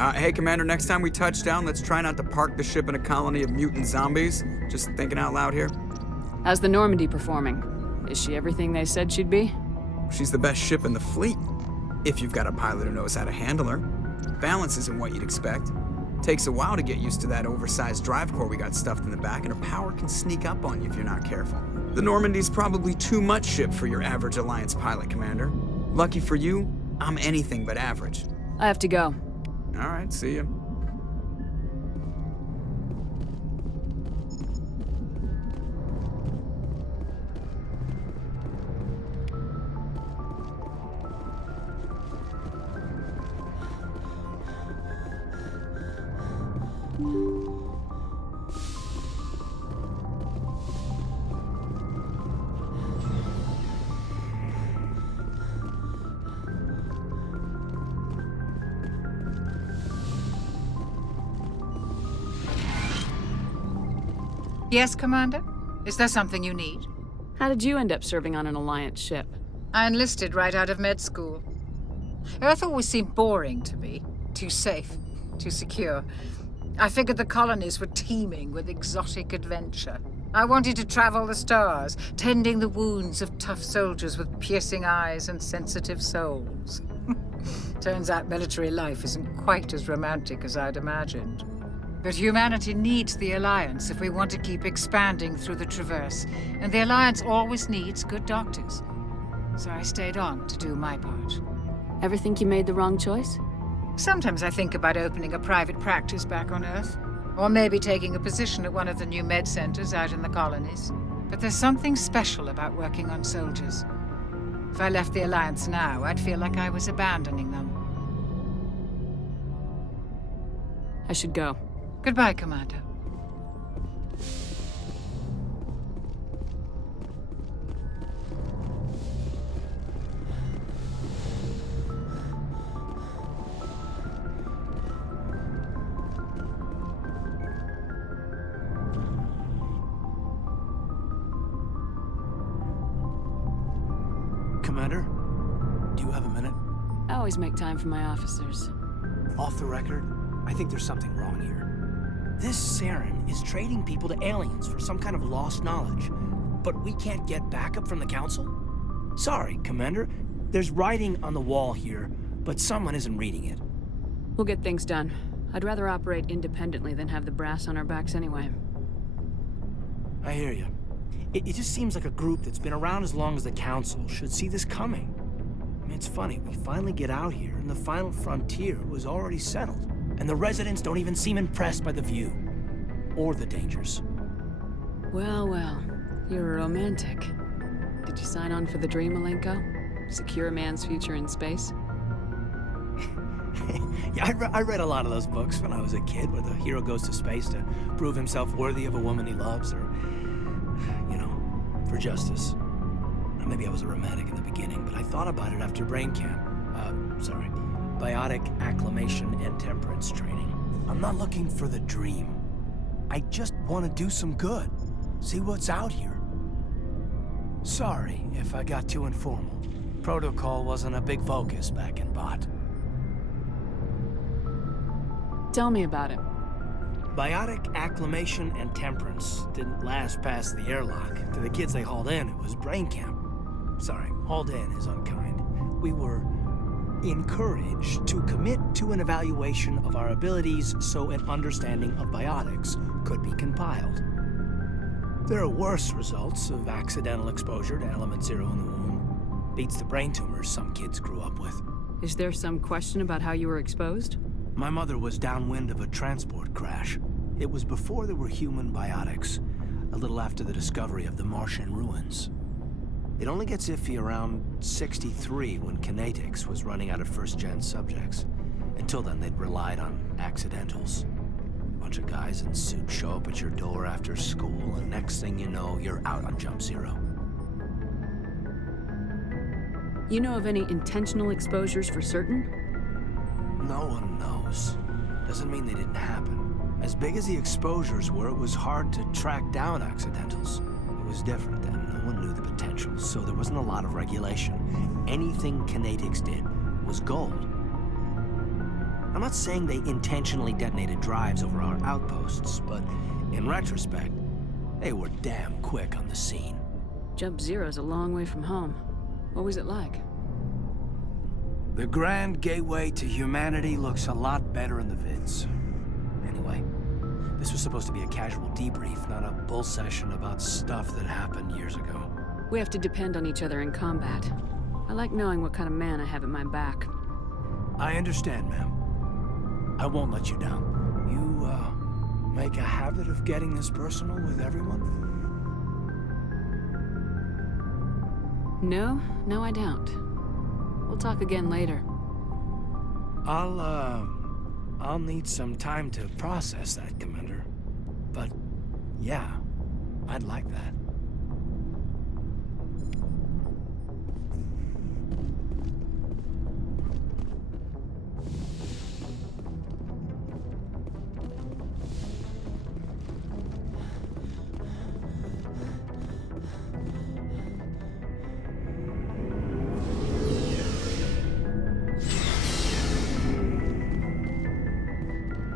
Hey, Commander, next time we touch down, let's try not to park the ship in a colony of mutant zombies. Just thinking out loud here. How's the Normandy performing? Is she everything they said she'd be? She's the best ship in the fleet, if you've got a pilot who knows how to handle her. Balance isn't what you'd expect. Takes a while to get used to that oversized drive core we got stuffed in the back, and her power can sneak up on you if you're not careful. The Normandy's probably too much ship for your average Alliance pilot, Commander. Lucky for you, I'm anything but average. I have to go. All right, see ya. Yes, Commander? Is there something you need? How did you end up serving on an Alliance ship? I enlisted right out of med school. Earth always seemed boring to me. Too safe, too secure. I figured the colonies were teeming with exotic adventure. I wanted to travel the stars, tending the wounds of tough soldiers with piercing eyes and sensitive souls. Turns out military life isn't quite as romantic as I'd imagined. But humanity needs the Alliance if we want to keep expanding through the Traverse, and the Alliance always needs good doctors. So I stayed on to do my part. Ever think you made the wrong choice? Sometimes I think about opening a private practice back on Earth, or maybe taking a position at one of the new med centers out in the colonies. But there's something special about working on soldiers. If I left the Alliance now, I'd feel like I was abandoning them. I should go. Goodbye, Commander. Commander, do you have a minute? I always make time for my officers. Off the record, I think there's something wrong here. This Saren is trading people to aliens for some kind of lost knowledge, but we can't get backup from the Council? Sorry, Commander. There's writing on the wall here, but someone isn't reading it. We'll get things done. I'd rather operate independently than have the brass on our backs anyway. I hear you. It just seems like a group that's been around as long as the Council should see this coming. I mean, it's funny, we finally get out here, and the final frontier was already settled. And the residents don't even seem impressed by the view. Or the dangers. Well, well. You're a romantic. Did you sign on for the dream, Malenko? Secure a man's future in space? Yeah, I read a lot of those books when I was a kid, where the hero goes to space to prove himself worthy of a woman he loves, or, you know, for justice. Or maybe I was a romantic in the beginning, but I thought about it after brain camp. Biotic acclimation and temperance training. I'm not looking for the dream. I just want to do some good. See what's out here. Sorry if I got too informal. Protocol wasn't a big focus back in Bot. Tell me about it. Biotic acclimation and temperance didn't last past the airlock. To the kids they hauled in, it was brain camp. Sorry, hauled in is unkind. We were encouraged to commit to an evaluation of our abilities so an understanding of biotics could be compiled. There are worse results of accidental exposure to element 0 in the womb. Beats the brain tumors some kids grew up with. Is there some question about how you were exposed? My mother was downwind of a transport crash. It was before there were human biotics, a little after the discovery of the Martian ruins. It only gets iffy around 63 when kinetics was running out of first-gen subjects. Until then, they'd relied on accidentals. A bunch of guys in suits show up at your door after school, and next thing you know, you're out on Jump Zero. You know of any intentional exposures for certain? No one knows. Doesn't mean they didn't happen. As big as the exposures were, it was hard to track down accidentals. It was different then. No one knew the potential, so there wasn't a lot of regulation. Anything kinetics did was gold. I'm not saying they intentionally detonated drives over our outposts, but in retrospect, they were damn quick on the scene. Jump Zero's a long way from home. What was it like? The grand gateway to humanity looks a lot better in the vids. Anyway, this was supposed to be a casual debrief, not a bull session about stuff that happened years ago. We have to depend on each other in combat. I like knowing what kind of man I have at my back. I understand, ma'am. I won't let you down. You, make a habit of getting this personal with everyone? No, I don't. We'll talk again later. I'll need some time to process that, Commander. But, yeah, I'd like that.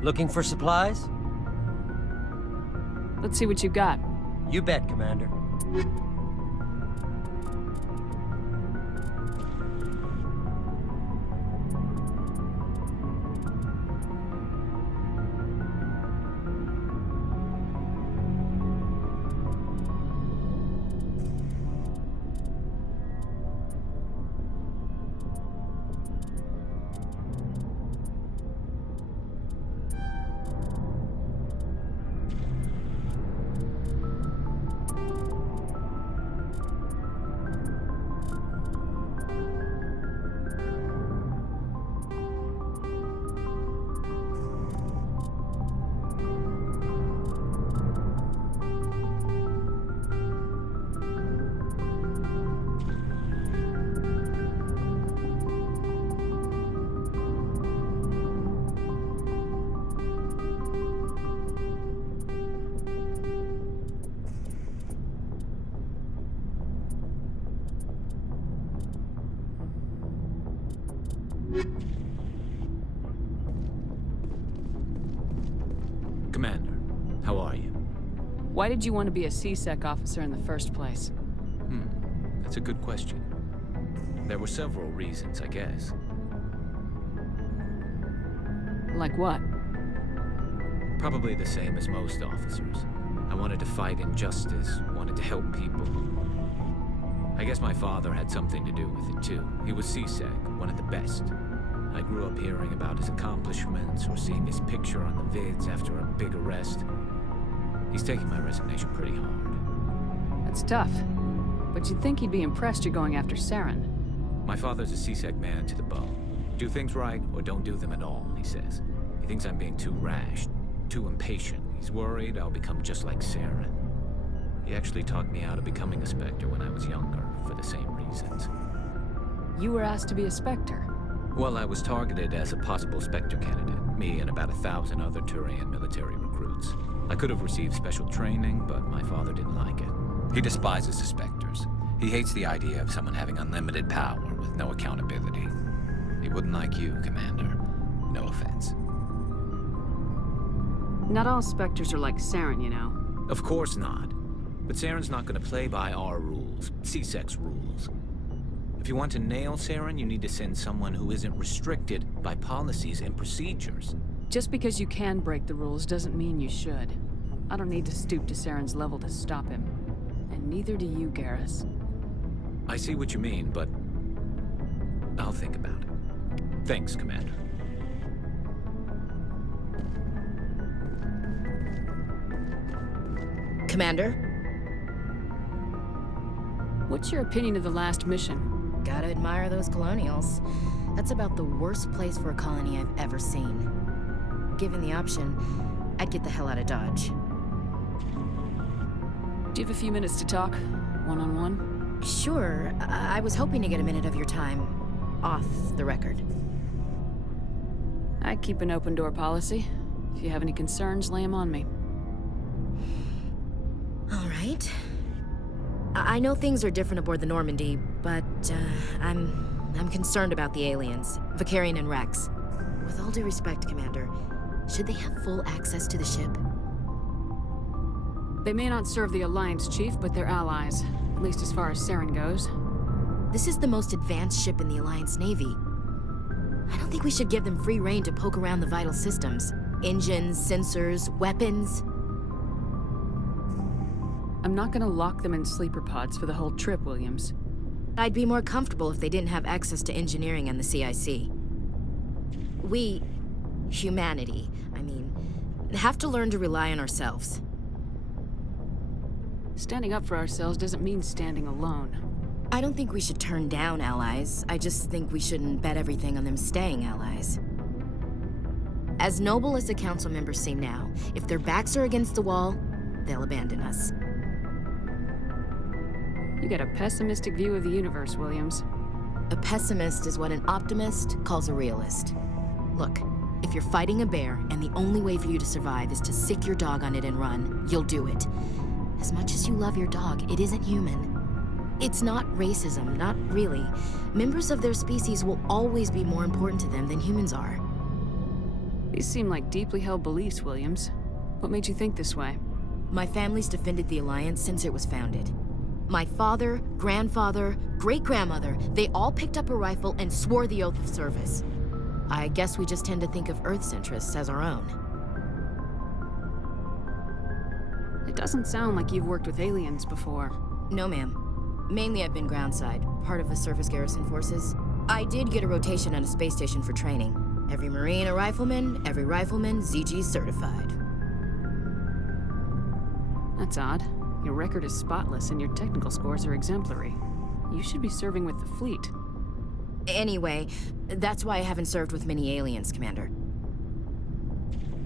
Looking for supplies? Let's see what you got. You bet, Commander. Commander, how are you? Why did you want to be a C-Sec officer in the first place? That's a good question. There were several reasons, I guess. Like what? Probably the same as most officers. I wanted to fight injustice, wanted to help people. I guess my father had something to do with it too. He was C-Sec, one of the best. I grew up hearing about his accomplishments or seeing his picture on the vids after a big arrest. He's taking my resignation pretty hard. That's tough. But you'd think he'd be impressed you're going after Saren. My father's a C-Sec man to the bone. Do things right or don't do them at all, he says. He thinks I'm being too rash, too impatient. He's worried I'll become just like Saren. He actually talked me out of becoming a Spectre when I was younger, for the same reasons. You were asked to be a Spectre. Well, I was targeted as a possible Spectre candidate, me and about 1,000 other Turian military recruits. I could have received special training, but my father didn't like it. He despises the Spectres. He hates the idea of someone having unlimited power with no accountability. He wouldn't like you, Commander. No offense. Not all Spectres are like Saren, you know. Of course not. But Saren's not going to play by our rules, C-Sec's rules. If you want to nail Saren, you need to send someone who isn't restricted by policies and procedures. Just because you can break the rules doesn't mean you should. I don't need to stoop to Saren's level to stop him. And neither do you, Garrus. I see what you mean, but I'll think about it. Thanks, Commander. Commander? What's your opinion of the last mission? Gotta admire those colonials. That's about the worst place for a colony I've ever seen. Given the option, I'd get the hell out of Dodge. Do you have a few minutes to talk? One-on-one? Sure. I was hoping to get a minute of your time off the record. I keep an open door policy. If you have any concerns, lay them on me. All right. I know things are different aboard the Normandy, but I'm concerned about the aliens, Vicarian and Rex. With all due respect, Commander, should they have full access to the ship? They may not serve the Alliance, Chief, but they're allies. At least as far as Saren goes. This is the most advanced ship in the Alliance Navy. I don't think we should give them free rein to poke around the vital systems. Engines, sensors, weapons. I'm not gonna lock them in sleeper pods for the whole trip, Williams. I'd be more comfortable if they didn't have access to engineering and the CIC. We, humanity, I mean, have to learn to rely on ourselves. Standing up for ourselves doesn't mean standing alone. I don't think we should turn down allies. I just think we shouldn't bet everything on them staying allies. As noble as the council members seem now, if their backs are against the wall, they'll abandon us. You get a pessimistic view of the universe, Williams. A pessimist is what an optimist calls a realist. Look, if you're fighting a bear and the only way for you to survive is to sick your dog on it and run, you'll do it. As much as you love your dog, it isn't human. It's not racism, not really. Members of their species will always be more important to them than humans are. These seem like deeply held beliefs, Williams. What made you think this way? My family's defended the Alliance since it was founded. My father, grandfather, great-grandmother, they all picked up a rifle and swore the oath of service. I guess we just tend to think of Earth's interests as our own. It doesn't sound like you've worked with aliens before. No, ma'am. Mainly I've been groundside, part of the surface garrison forces. I did get a rotation at a space station for training. Every Marine a rifleman, every rifleman ZG certified. That's odd. Your record is spotless and your technical scores are exemplary. You should be serving with the fleet. Anyway, that's why I haven't served with many aliens, Commander.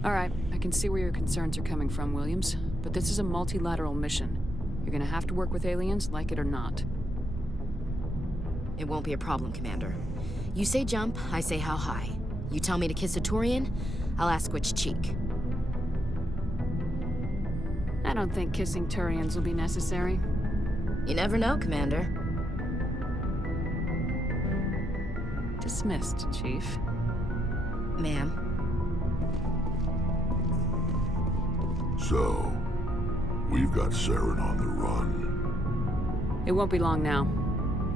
Alright, I can see where your concerns are coming from, Williams. But this is a multilateral mission. You're gonna have to work with aliens, like it or not. It won't be a problem, Commander. You say jump, I say how high. You tell me to kiss a Turian, I'll ask which cheek. I don't think kissing Turians will be necessary. You never know, Commander. Dismissed, Chief. Ma'am. So, we've got Saren on the run. It won't be long now.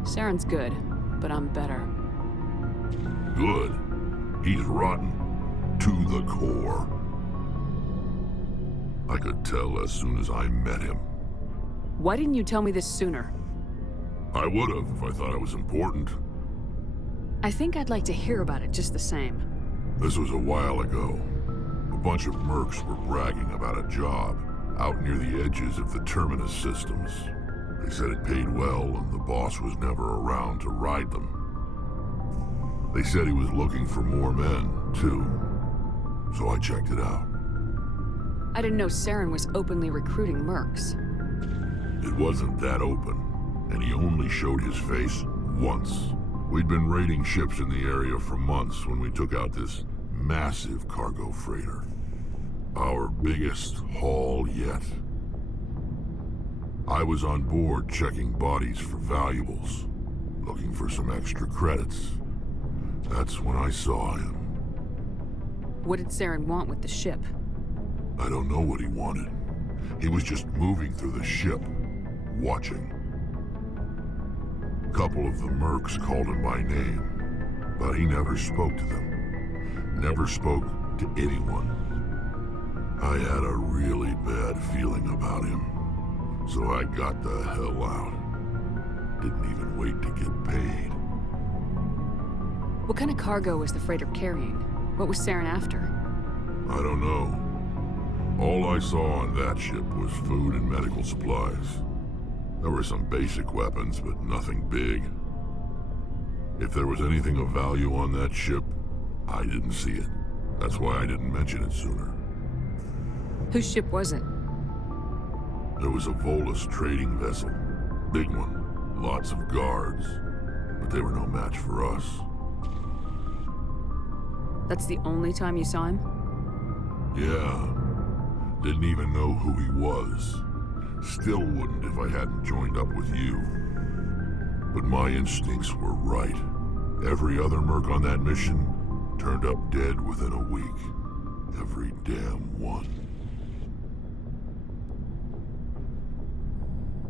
Saren's good, but I'm better. Good. He's rotten. To the core. I could tell as soon as I met him. Why didn't you tell me this sooner? I would have if I thought I was important. I think I'd like to hear about it just the same. This was a while ago. A bunch of mercs were bragging about a job out near the edges of the Terminus systems. They said it paid well and the boss was never around to ride them. They said he was looking for more men, too. So I checked it out. I didn't know Saren was openly recruiting mercs. It wasn't that open, and he only showed his face once. We'd been raiding ships in the area for months when we took out this massive cargo freighter. Our biggest haul yet. I was on board checking bodies for valuables, looking for some extra credits. That's when I saw him. What did Saren want with the ship? I don't know what he wanted. He was just moving through the ship, watching. A couple of the mercs called him by name, but he never spoke to them. Never spoke to anyone. I had a really bad feeling about him, so I got the hell out. Didn't even wait to get paid. What kind of cargo was the freighter carrying? What was Saren after? I don't know. All I saw on that ship was food and medical supplies. There were some basic weapons, but nothing big. If there was anything of value on that ship, I didn't see it. That's why I didn't mention it sooner. Whose ship was it? There was a Volus trading vessel. Big one. Lots of guards. But they were no match for us. That's the only time you saw him? Yeah. Didn't even know who he was. Still wouldn't if I hadn't joined up with you. But my instincts were right. Every other merc on that mission Turned up dead within a week. Every damn one.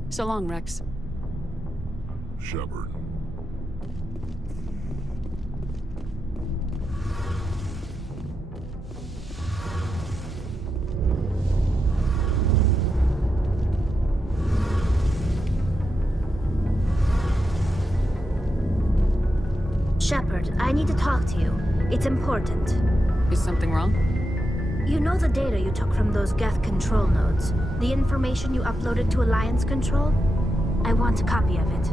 So long, Rex. Shepard. Shepard, I need to talk to you. It's important. Is something wrong? You know the data you took from those Geth control nodes? The information you uploaded to Alliance Control? I want a copy of it.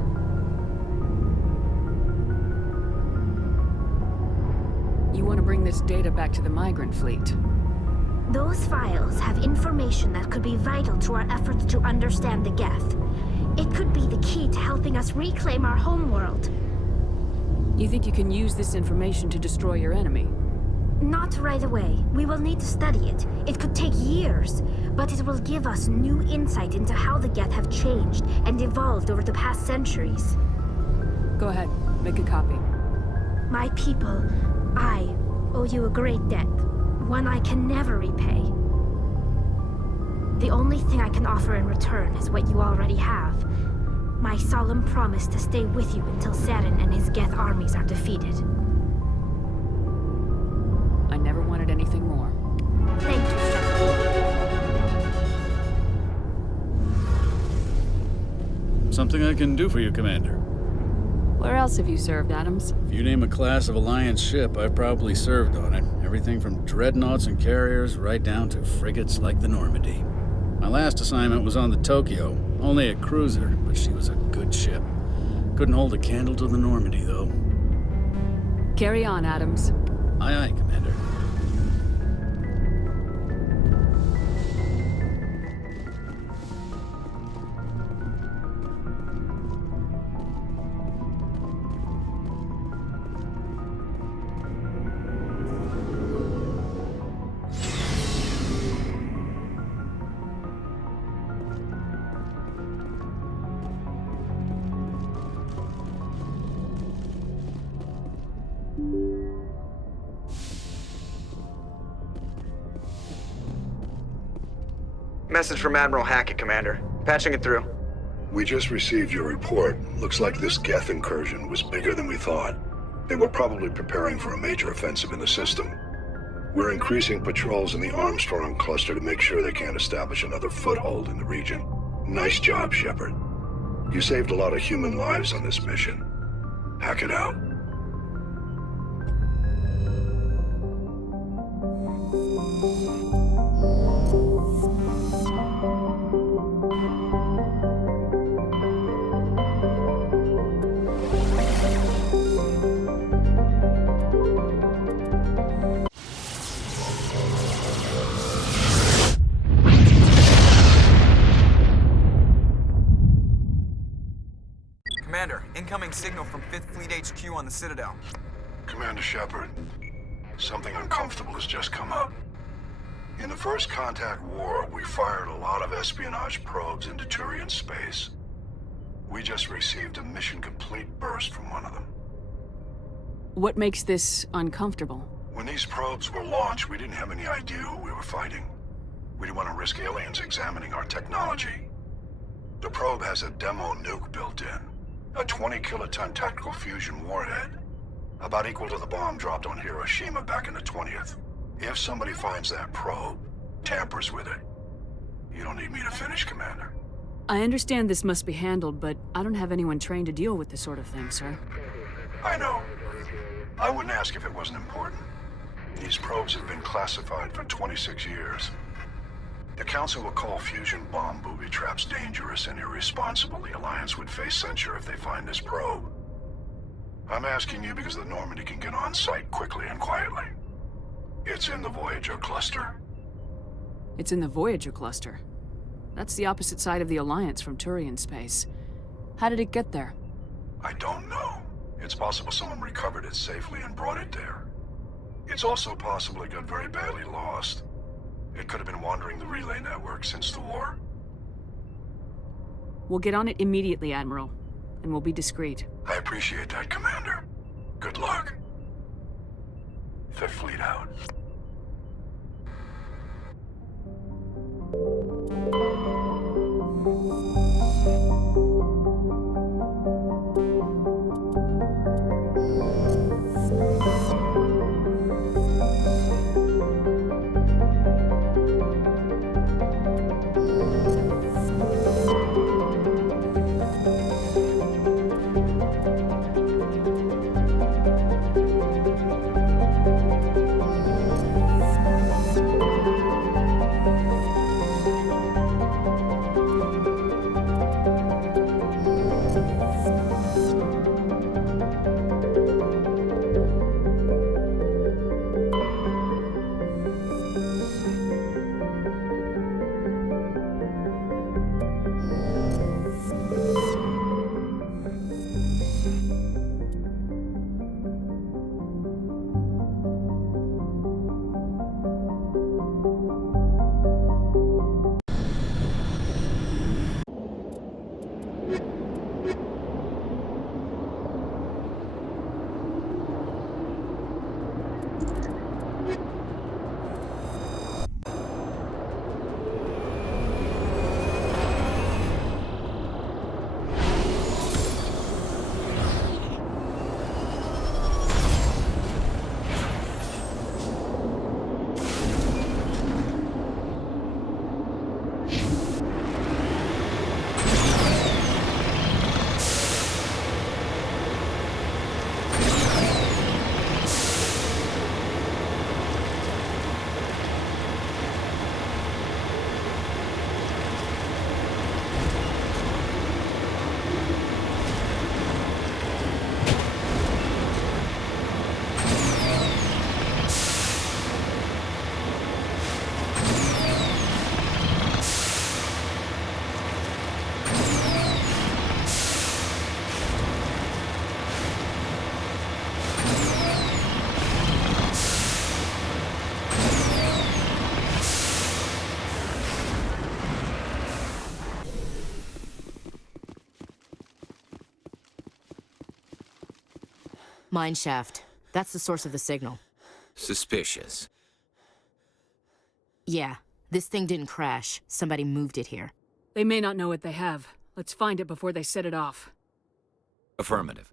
You want to bring this data back to the migrant fleet? Those files have information that could be vital to our efforts to understand the Geth. It could be the key to helping us reclaim our homeworld. You think you can use this information to destroy your enemy? Not right away. We will need to study it. It could take years, but it will give us new insight into how the Geth have changed and evolved over the past centuries. Go ahead, make a copy. My people, I owe you a great debt, one I can never repay. The only thing I can offer in return is what you already have. My solemn promise to stay with you until Saren and his Geth armies are defeated. I never wanted anything more. Thank you, Shepard. Something I can do for you, Commander. Where else have you served, Adams? If you name a class of Alliance ship, I've probably served on it. Everything from dreadnoughts and carriers right down to frigates like the Normandy. My last assignment was on the Tokyo, only a cruiser, but she was a good ship. Couldn't hold a candle to the Normandy, though. Carry on, Adams. Aye, aye, Commander. Message from Admiral Hackett, Commander. Patching it through. We just received your report. Looks like this Geth incursion was bigger than we thought. They were probably preparing for a major offensive in the system. We're increasing patrols in the Armstrong cluster to make sure they can't establish another foothold in the region. Nice job, Shepard. You saved a lot of human lives on this mission. Hackett out. Commander, incoming signal from 5th Fleet HQ on the Citadel. Commander Shepard, something uncomfortable has just come up. In the First Contact War, we fired a lot of espionage probes into Turian space. We just received a mission complete burst from one of them. What makes this uncomfortable? When these probes were launched, we didn't have any idea who we were fighting. We didn't want to risk aliens examining our technology. The probe has a demo nuke built in. A 20-kiloton tactical fusion warhead. About equal to the bomb dropped on Hiroshima back in the 20th. If somebody finds that probe, tampers with it, you don't need me to finish, Commander. I understand this must be handled, but I don't have anyone trained to deal with this sort of thing, sir. I know. I wouldn't ask if it wasn't important. These probes have been classified for 26 years. The Council will call fusion bomb booby traps dangerous and irresponsible. The Alliance would face censure if they find this probe. I'm asking you because the Normandy can get on site quickly and quietly. It's in the Voyager cluster. It's in the Voyager cluster. That's the opposite side of the Alliance from Turian space. How did it get there? I don't know. It's possible someone recovered it safely and brought it there. It's also possible it got very badly lost. It could have been wandering the relay network since the war. We'll get on it immediately, Admiral. And we'll be discreet. I appreciate that, Commander. Good luck. Fifth Fleet out. Mine shaft. That's the source of the signal. Suspicious. Yeah, this thing didn't crash. Somebody moved it here. They may not know what they have. Let's find it before they set it off. Affirmative.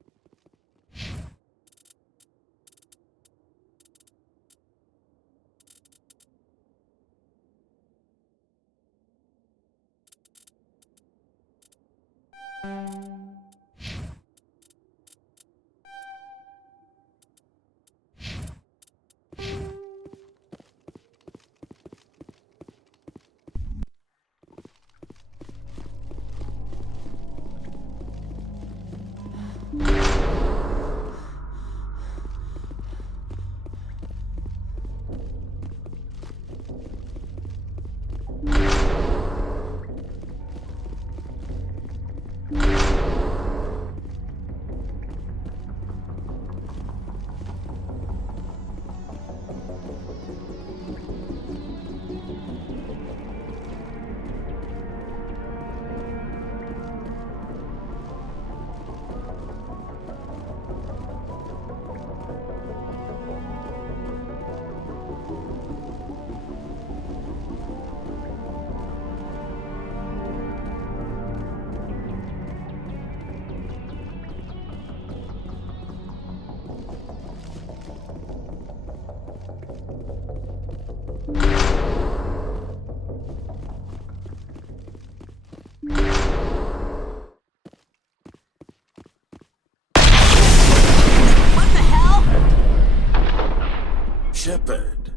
Shepard,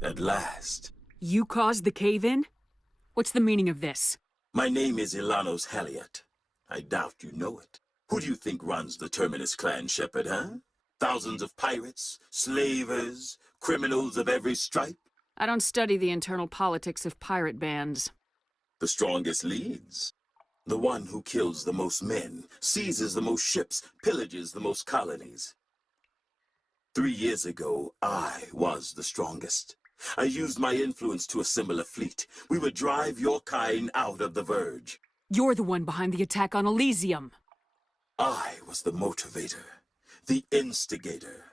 at last. You caused the cave-in? What's the meaning of this? My name is Ilanos Halliot. I doubt you know it. Who do you think runs the Terminus clan, Shepard, huh? Thousands of pirates, slavers, criminals of every stripe? I don't study the internal politics of pirate bands. The strongest leads. The one who kills the most men, seizes the most ships, pillages the most colonies. 3 years ago, I was the strongest. I used my influence to assemble a fleet. We would drive your kind out of the Verge. You're the one behind the attack on Elysium. I was the motivator, the instigator.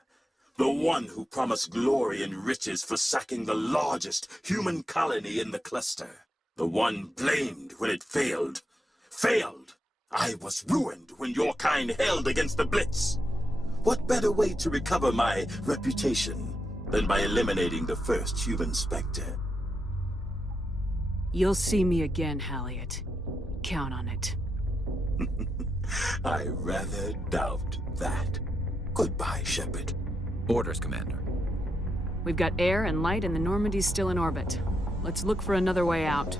The one who promised glory and riches for sacking the largest human colony in the cluster. The one blamed when it failed. Failed! I was ruined when your kind held against the Blitz. What better way to recover my reputation than by eliminating the first human Spectre? You'll see me again, Halliot. Count on it. I rather doubt that. Goodbye, Shepard. Orders, Commander. We've got air and light and the Normandy's still in orbit. Let's look for another way out.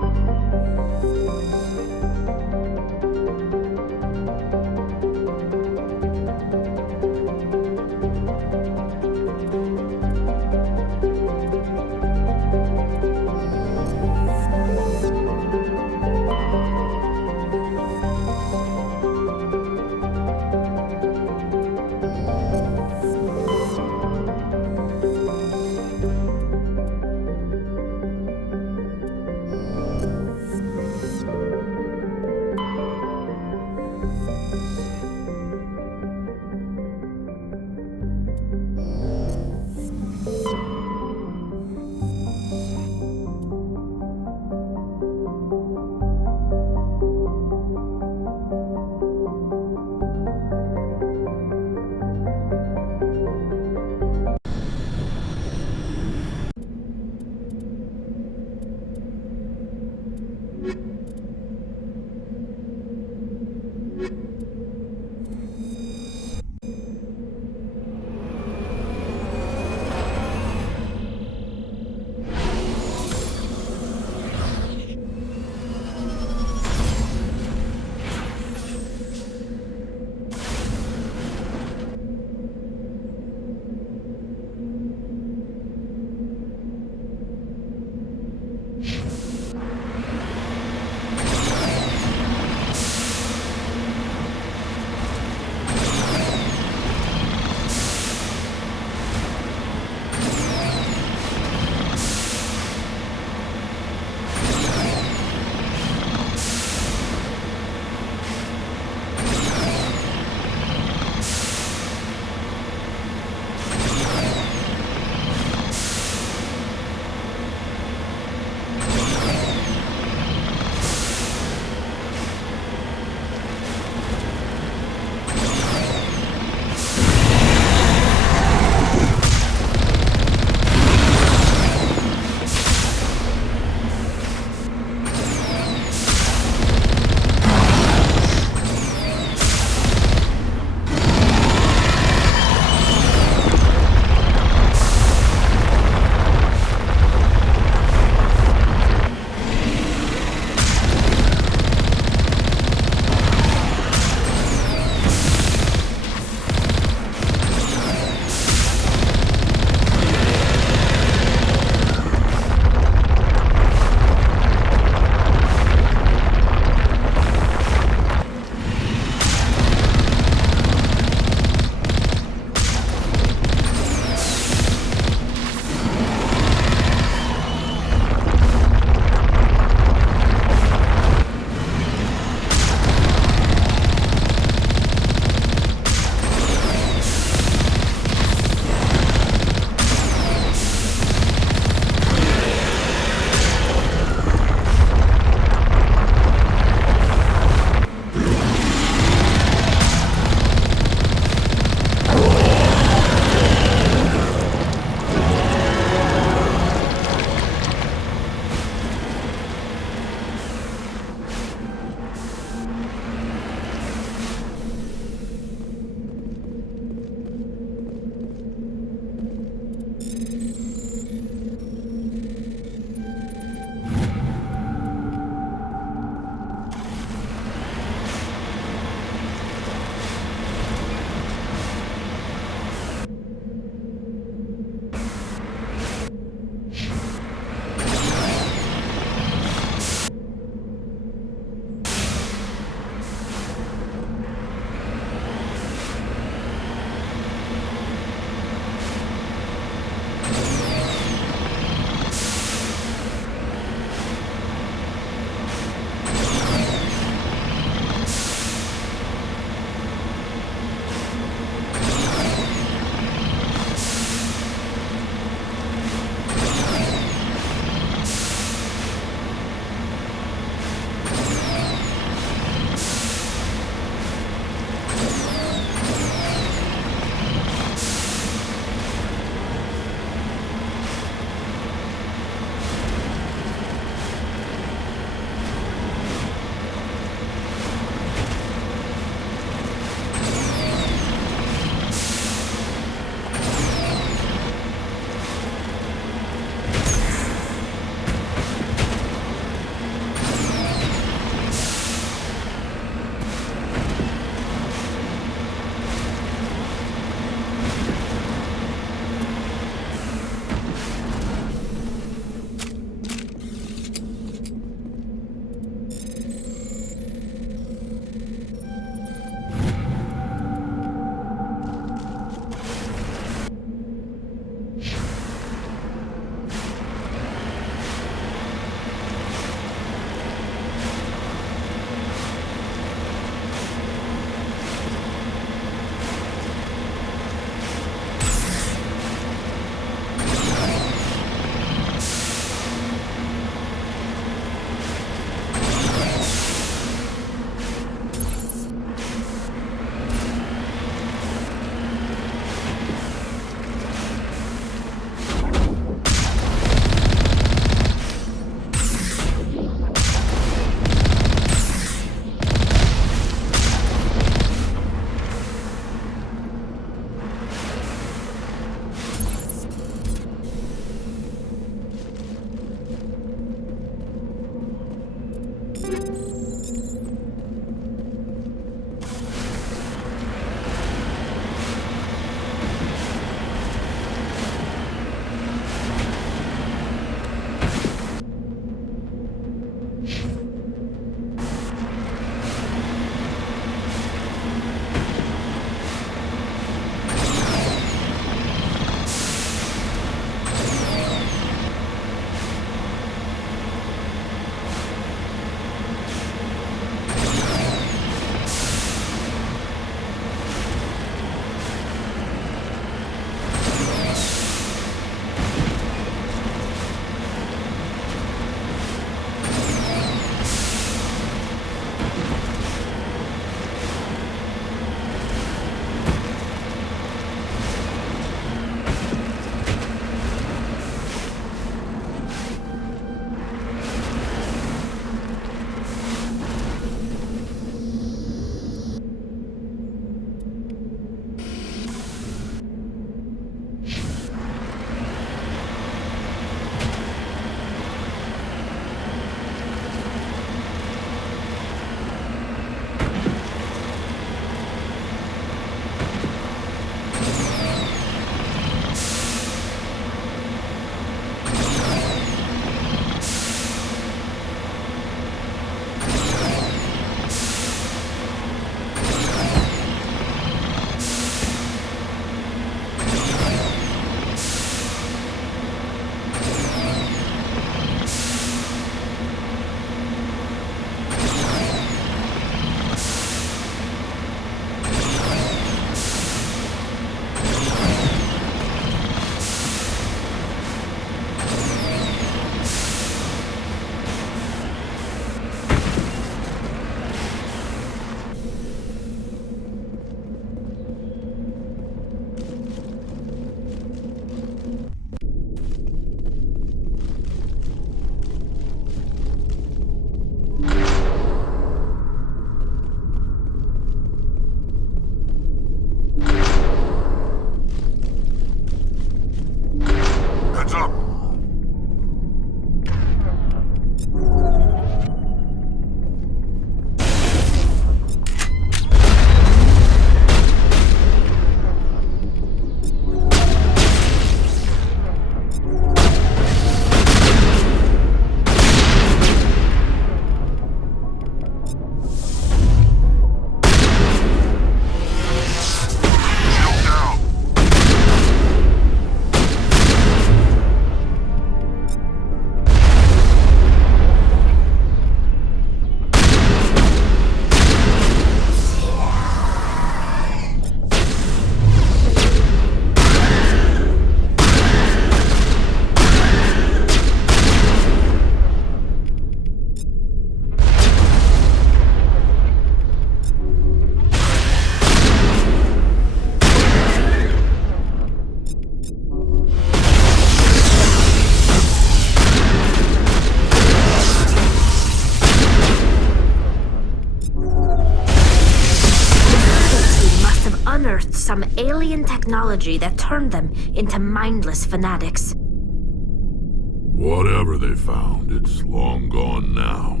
some alien technology that turned them into mindless fanatics. Whatever they found, it's long gone now.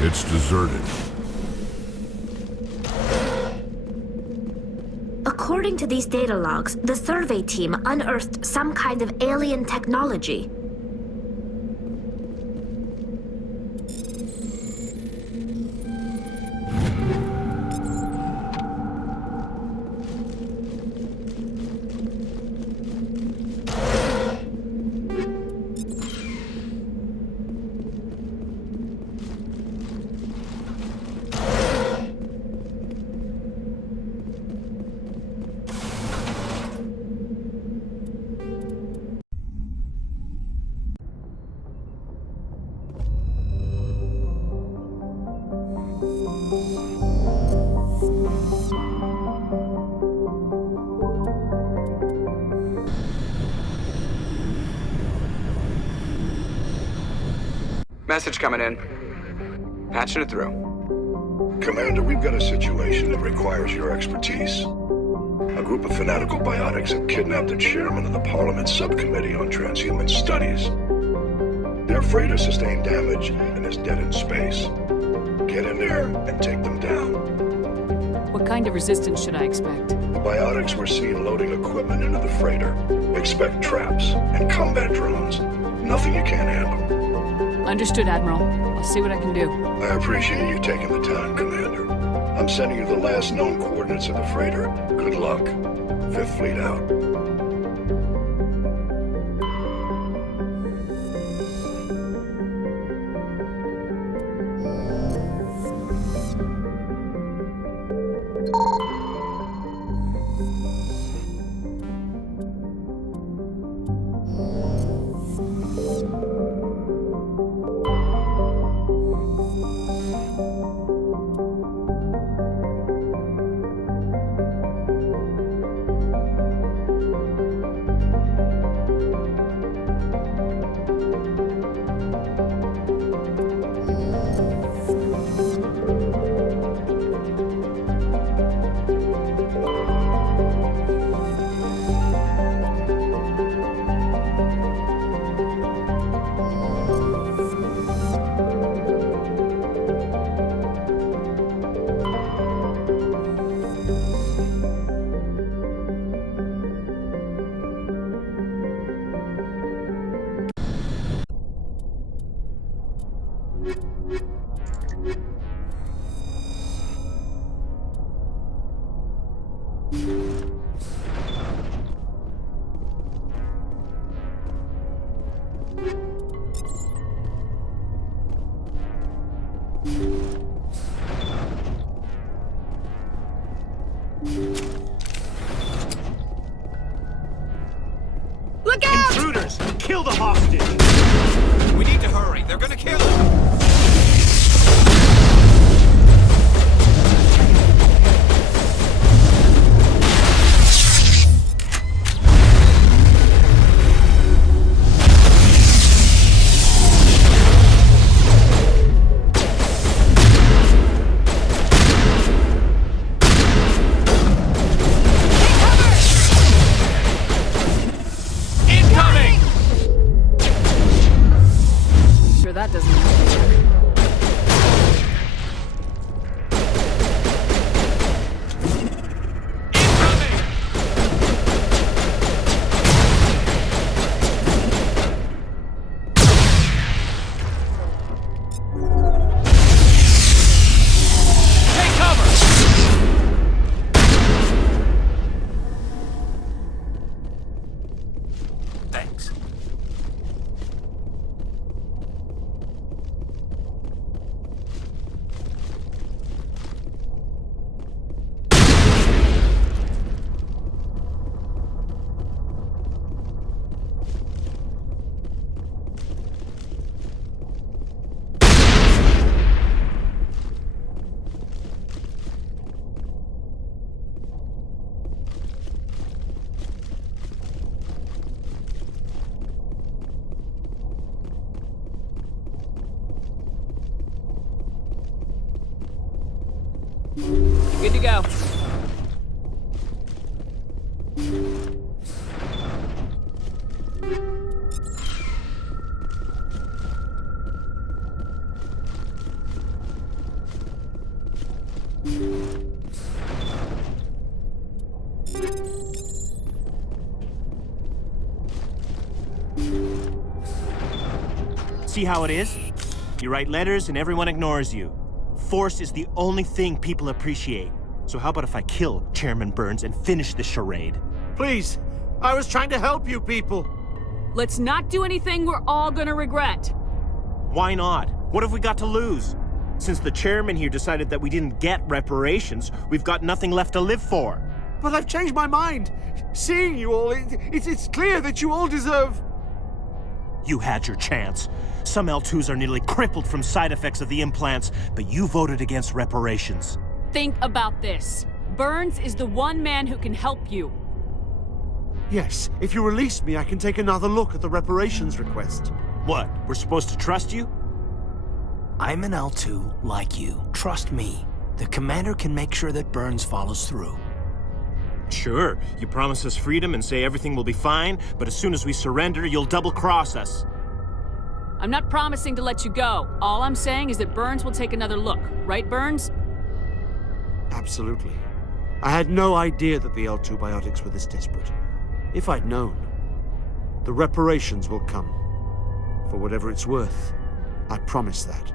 It's deserted. According to these data logs, the survey team unearthed some kind of alien technology. Message coming in. Patching it through. Commander, we've got a situation that requires your expertise. A group of fanatical biotics have kidnapped the chairman of the Parliament Subcommittee on Transhuman Studies. Their freighter sustained damage and is dead in space. Get in there and take them down. What kind of resistance should I expect? The biotics were seen loading equipment into the freighter. Expect traps and combat drones. Nothing you can't handle. Understood, Admiral. I'll see what I can do. I appreciate you taking the time, Commander. I'm sending you the last known coordinates of the freighter. Good luck. Fifth Fleet out. Look out! Intruders! Kill the hostage! We need to hurry. They're gonna kill him. Sure that doesn't work. Thanks. Good to go. See how it is? You write letters and everyone ignores you. Force is the only thing people appreciate. So how about if I kill Chairman Burns and finish this charade? Please, I was trying to help you people. Let's not do anything we're all gonna regret. Why not? What have we got to lose? Since the chairman here decided that we didn't get reparations, we've got nothing left to live for. But I've changed my mind. Seeing you all, it's clear that you all deserve... You had your chance. Some L2s are nearly crippled from side effects of the implants, but you voted against reparations. Think about this. Burns is the one man who can help you. Yes, if you release me, I can take another look at the reparations request. What, we're supposed to trust you? I'm an L2 like you. Trust me. The commander can make sure that Burns follows through. Sure, you promise us freedom and say everything will be fine, but as soon as we surrender, you'll double-cross us. I'm not promising to let you go. All I'm saying is that Burns will take another look. Right, Burns? Absolutely. I had no idea that the L2 biotics were this desperate. If I'd known, the reparations will come. For whatever it's worth, I promise that.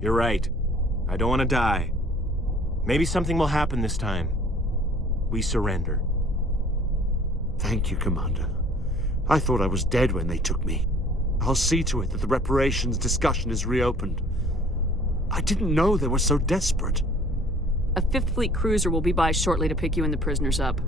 You're right. I don't want to die. Maybe something will happen this time. We surrender. Thank you, Commander. I thought I was dead when they took me. I'll see to it that the reparations discussion is reopened. I didn't know they were so desperate. A 5th Fleet cruiser will be by shortly to pick you and the prisoners up.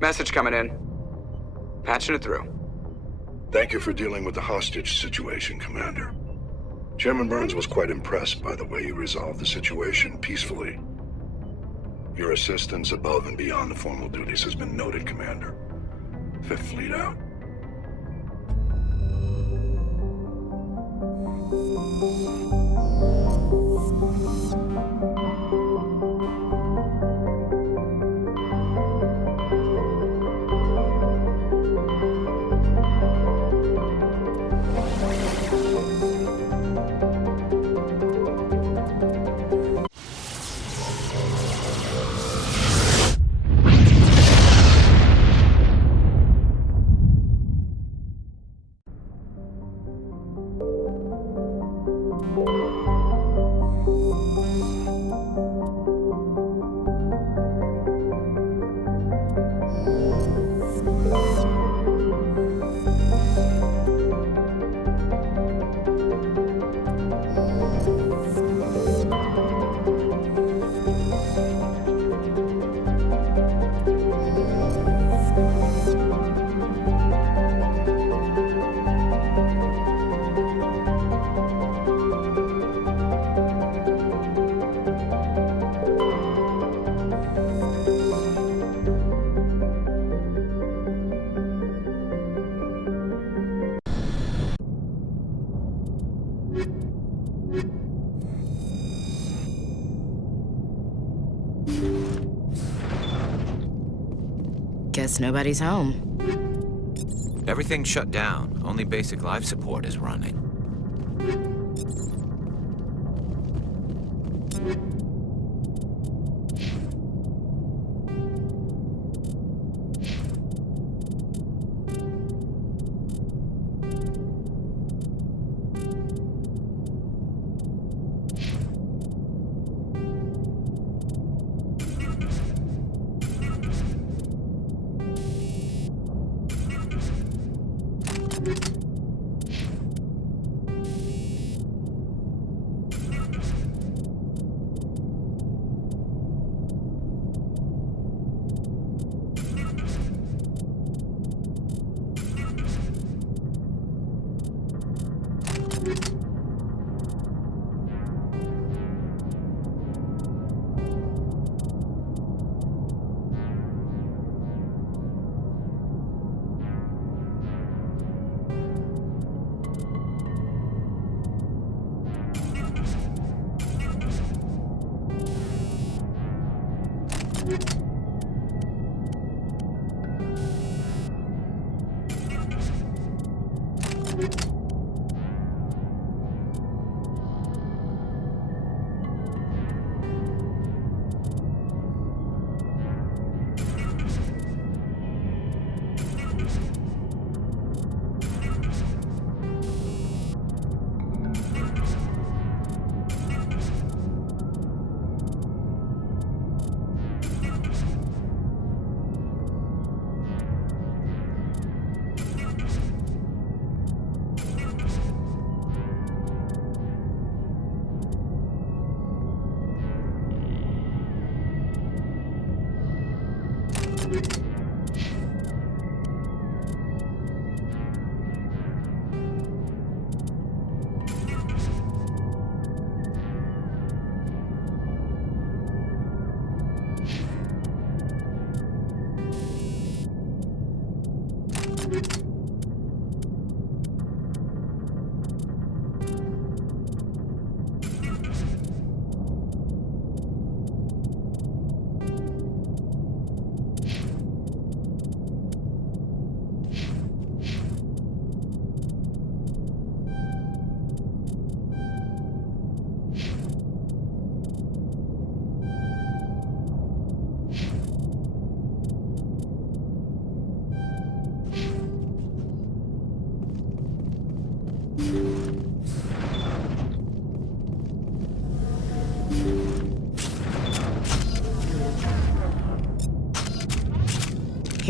Message coming in. Patching it through. Thank you for dealing with the hostage situation, Commander. Chairman Burns was quite impressed by the way you resolved the situation peacefully. Your assistance above and beyond the formal duties has been noted, Commander. 5th Fleet out. Guess nobody's home. Everything's shut down. Only basic life support is running.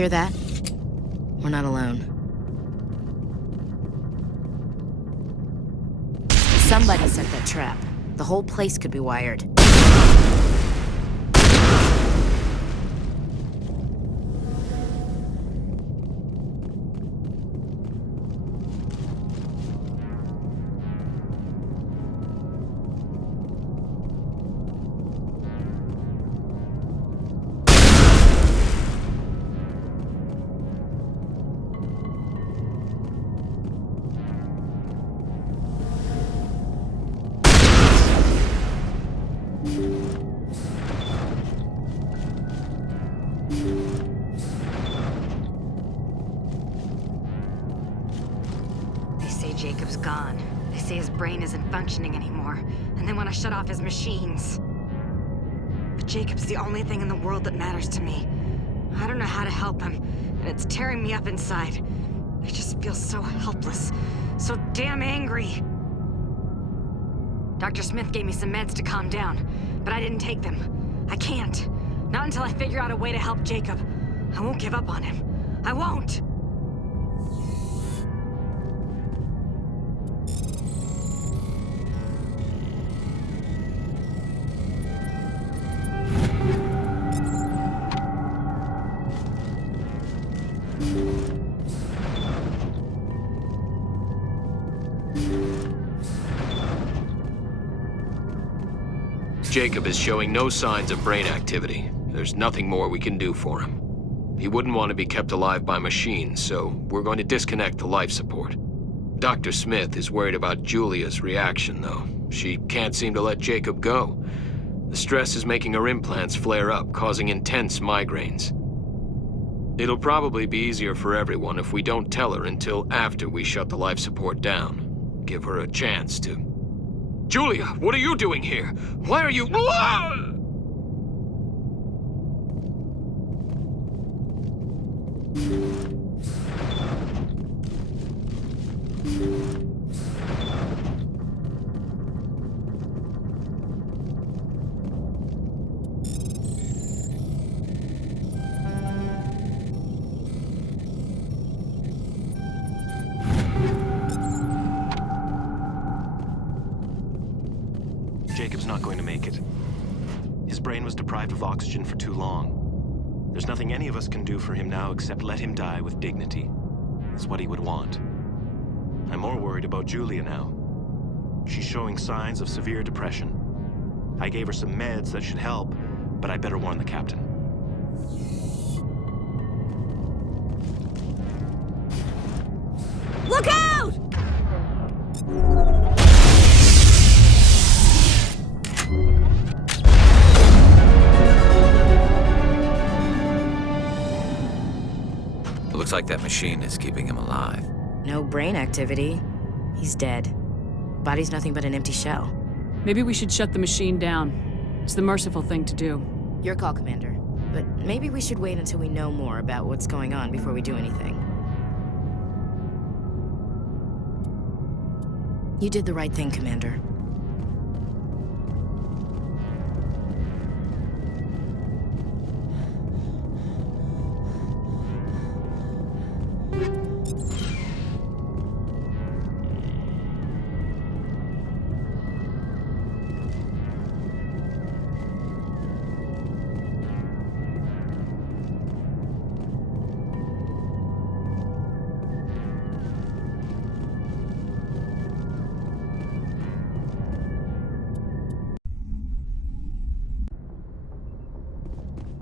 Hear that? We're not alone. Somebody set that trap. The whole place could be wired. Jacob's gone. They say his brain isn't functioning anymore, and they want to shut off his machines. But Jacob's the only thing in the world that matters to me. I don't know how to help him, and it's tearing me up inside. I just feel so helpless, so damn angry. Dr. Smith gave me some meds to calm down, but I didn't take them. I can't. Not until I figure out a way to help Jacob. I won't give up on him. I won't! Jacob is showing no signs of brain activity. There's nothing more we can do for him. He wouldn't want to be kept alive by machines, so we're going to disconnect the life support. Dr. Smith is worried about Julia's reaction, though. She can't seem to let Jacob go. The stress is making her implants flare up, causing intense migraines. It'll probably be easier for everyone if we don't tell her until after we shut the life support down. Give her a chance to... Julia, what are you doing here? Why are you... Jacob's not going to make it. His brain was deprived of oxygen for too long. There's nothing any of us can do for him now except let him die with dignity. That's what he would want. I'm more worried about Julia now. She's showing signs of severe depression. I gave her some meds that should help, but I better warn the captain. Look out! Looks like that machine is keeping him alive. No brain activity. He's dead. Body's nothing but an empty shell. Maybe we should shut the machine down. It's the merciful thing to do. Your call, Commander. But maybe we should wait until we know more about what's going on before we do anything. You did the right thing, Commander.